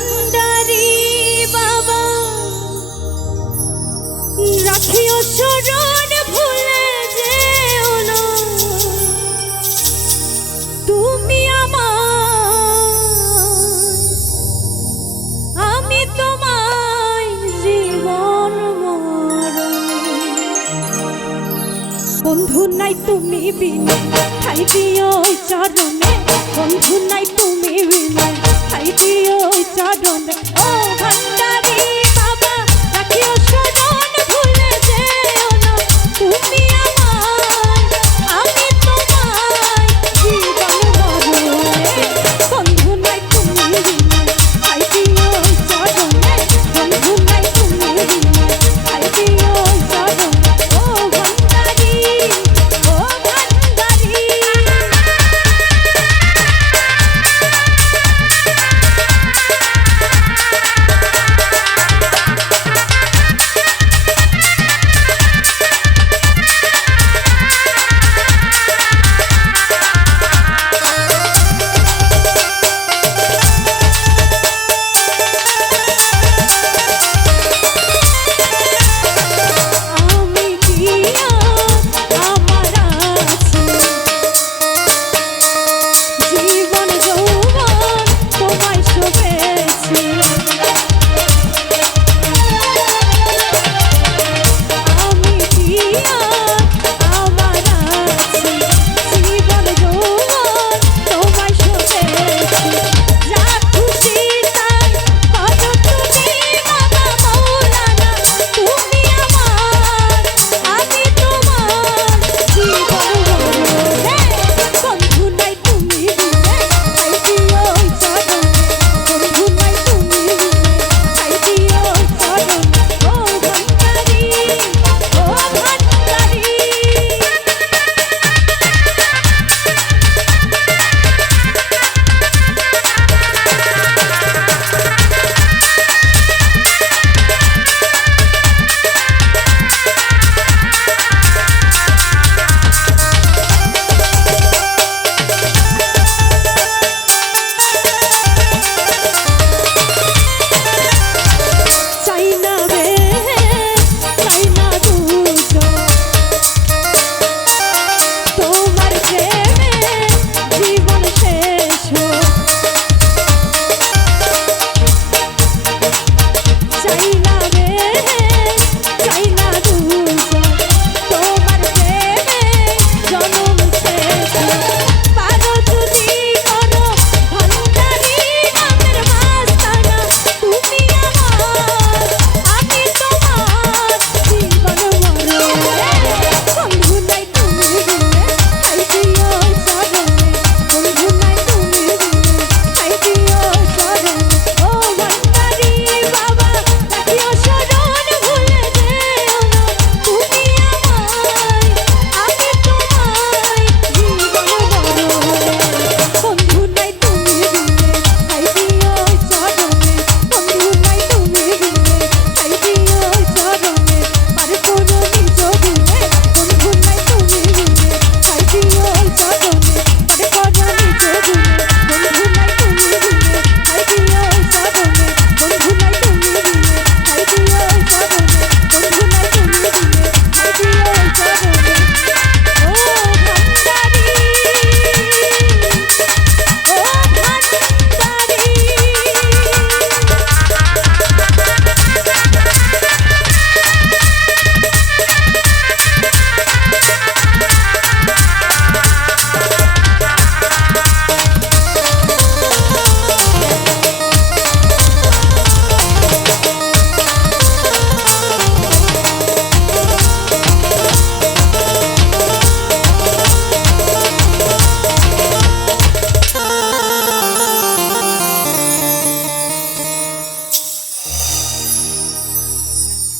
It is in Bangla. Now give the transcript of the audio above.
ভান্ডারি বাবা। ভুলে তুমি আমার আমি তোমায় জীবন বন্ধু নাই তুমি বিনা ঠাই দিও চরণে। বন্ধু নাই ওই চরণে ও ভান্ডার